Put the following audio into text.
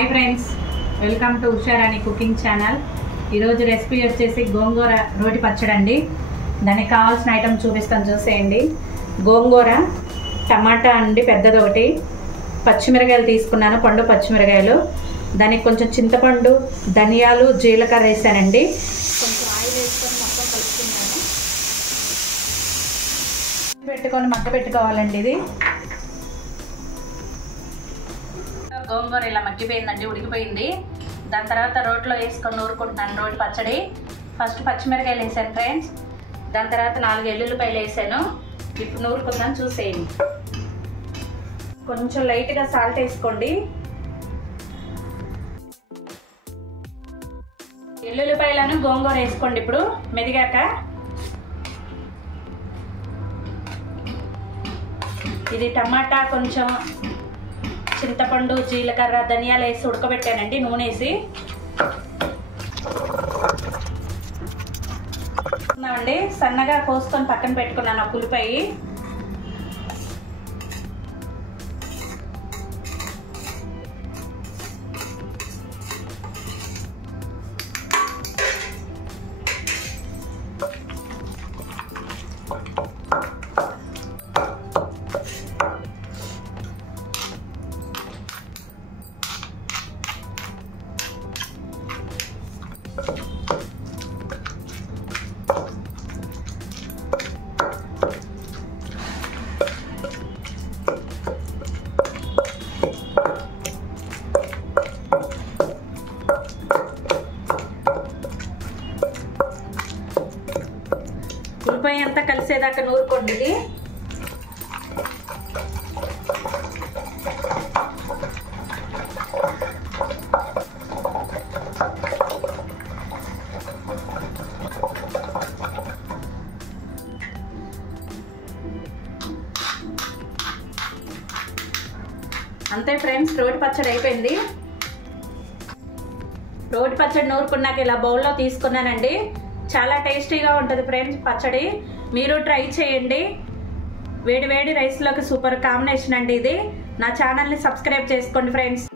High friends welcome to Usharani cooking channel recipe వచ్చేసి గోంగూర రోటి పచ్చడి అండి। దానికి కావాల్సిన ఐటమ్ చూపిస్తాను చూసేయండి। గోంగూర, టమాటా అండి పెద్దది ఒకటి, పచ్చిమిరపకాయలు తీసుకున్నాను, పండు పచ్చిమిరపకాయలు, దానికి కొంచెం చింతపండు, ధనియాలు, జీలకర్ర వేసానండి। కొంచెం ఆయిల్ వేసుకొని మొత్తం కలుపుకున్నాను, పెట్టుకొని మగ్గ పెట్టుకోవాలండి। ఇది గోంగూర ఇలా మగ్గిపోయిందండి, ఉడికిపోయింది। దాని తర్వాత రోట్లో వేసుకొని నూరుకుంటున్నాను రోటి పచ్చడి। ఫస్ట్ పచ్చిమిరపకాయలు వేసాను ఫ్రెండ్స్, దాని తర్వాత 4 ఎల్లుల్లిపాయలు వేసాను। ఇప్పుడు నూరుకుందాం చూసేయండి। కొంచెం లైట్గా సాల్ట్ వేసుకోండి। ఎల్లుల్లిపాయలను గోంగూర వేసుకోండి। ఇప్పుడు మెదిగాక ఇది టమాటా, కొంచెం చింతపండు, జీలకర్ర, ధనియాలు వేసి ఉడకబెట్టానండి నూనె వేసి। అండి సన్నగా కోసుకొని పక్కన పెట్టుకున్నాను ఒక ఉల్లిపాయ, ఉల్లిపాయ అంతా కలిసేదాకా నూరుకోండి। ఇది అంతే ఫ్రెండ్స్, రోటి పచ్చడి అయిపోయింది। రోటి పచ్చడి నూరుకున్నాక ఇలా బౌల్లో తీసుకున్నానండి। చాలా టేస్టీగా ఉంటుంది ఫ్రెండ్స్ పచ్చడి, మీరు ట్రై చేయండి। వేడి వేడి రైస్లోకి సూపర్ కాంబినేషన్ అండి ఇది। నా ఛానల్ని సబ్స్క్రైబ్ చేసుకోండి ఫ్రెండ్స్।